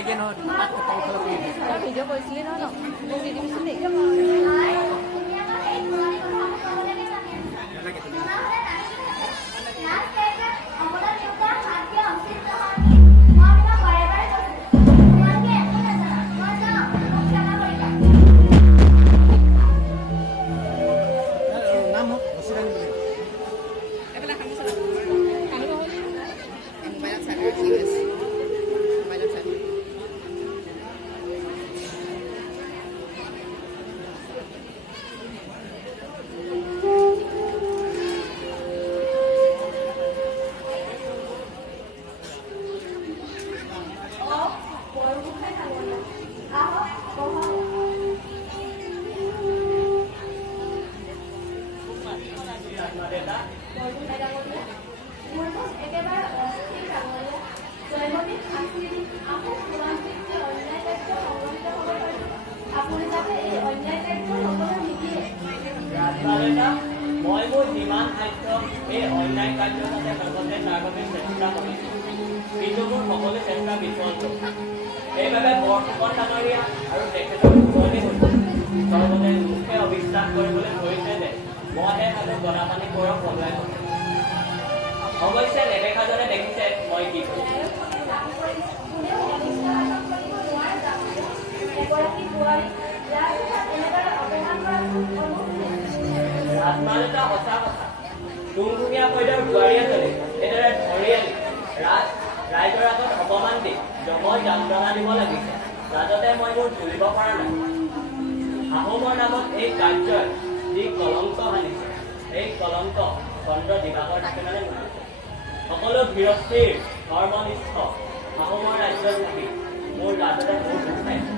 নাইকিয়া নহয় তাত তলফালে পৰি তই ভিডিঅ' কৰিছিলি নহয় ন মোক দি দিবিচোন দেই মই মোৰ যিমান সাধ্য এই অন্যায় কাৰ্যতে লগতে তাৰ বাবে চেষ্টা কৰিছোঁ কিন্তু মোৰ সকলো চেষ্টা বিফল হ'ল সেইবাবে বৰফুকন ডাঙৰীয়া আৰু তেখেতৰ পুৰণি সৰ্বতে মুখে অবিশ্বাস কৰিবলৈ ধৰিছে যে মইহে আৰু গদাপানী পৰক পলুৱাই গ'ল অৱশ্যে নেদেখাজনে দেখিছে মই কি কৰিছোঁ আত্মালতা সঁচা কথা তুংকুমীয়া কৈদৰ বোৱাৰী এজনী এইদৰে ধৰি আনি ৰাইজৰ আগত অপমান দি যমৰ যন্ত্ৰণা দিব লাগিছে লাজতে মই মোৰ তুলিব পৰা নাই আহোমৰ নামত এই কাৰ্যই যি কলংক সানিছে এই কলংক চন্দ্ৰ দিবাকৰ থাকে মানে নুঠিছে সকলো বীৰস্থিৰ ধৰ্মনিষ্ঠ আহোমৰ ৰাজ্যত থাকি মোৰ লাজতে মোৰ দুখাইছে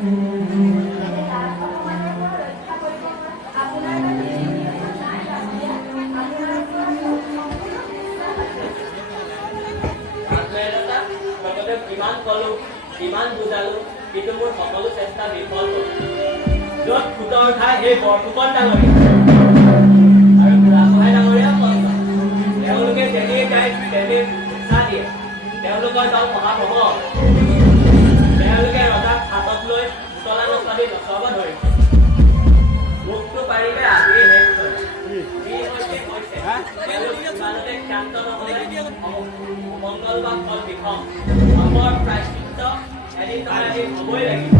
কিমান কলো কিমান বুজালো কিন্তু মোৰ সকলো চেষ্টা বিফল হ'ল য'ত ফুটৰ খাই সেই বৰফুকন ডাঙৰীয়া আৰু বুঢ়াগোহাঁই ডাঙৰীয়া তেওঁলোকে যেনেই যায় তেনেই উৎসাহ দিয়ে তেওঁলোকৰ দল মহাপ্ৰভ তেওঁলোকে ৰজাক হাতত লৈ উতলা নচলি নচলাব ধৰিছে মুখটো পাৰিলে আজিয়ে শেষ কৰে যি হৈছে কৈছে তেওঁলোক ইমানতে ক্ষান্ত নহ'লে মংগল বা ফল বিষম আমাৰ প্ৰায়শ্চিত্ত এদিন নহয় এদিন হ'বই লাগিব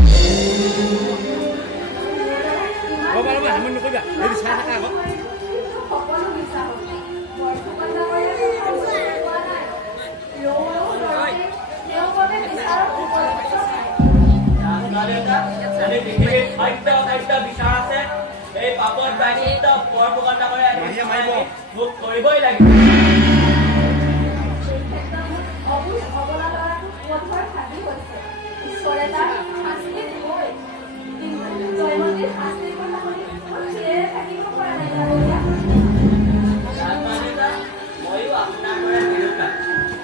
হামনি নকৰিবা যদি চাই থাকা আকৌ পৃথিৱীত সত্য অসত্য বিচাৰ আছে এই পাপৰ প্ৰায়শ্চিত্ত বৰফুকন ডাঙৰীয়াই ভোগ কৰিবই লাগিব ময়ো আপোনাৰ পৰা বিৰোধ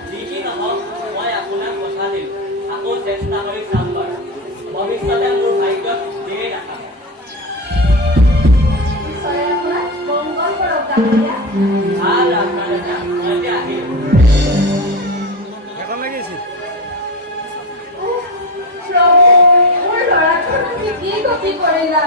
যি কি নহওক মই আপোনাক কথা দিলোঁ আকৌ চেষ্টা কৰি চাম বাৰু ভৱিষ্যতে মোৰ ভাগ্যত ধীৰে নাথাকে ভাল আপোনাৰ মই এতিয়া আহিলোঁ মোৰ ল'ৰাটোৰ কি গতি কৰিলা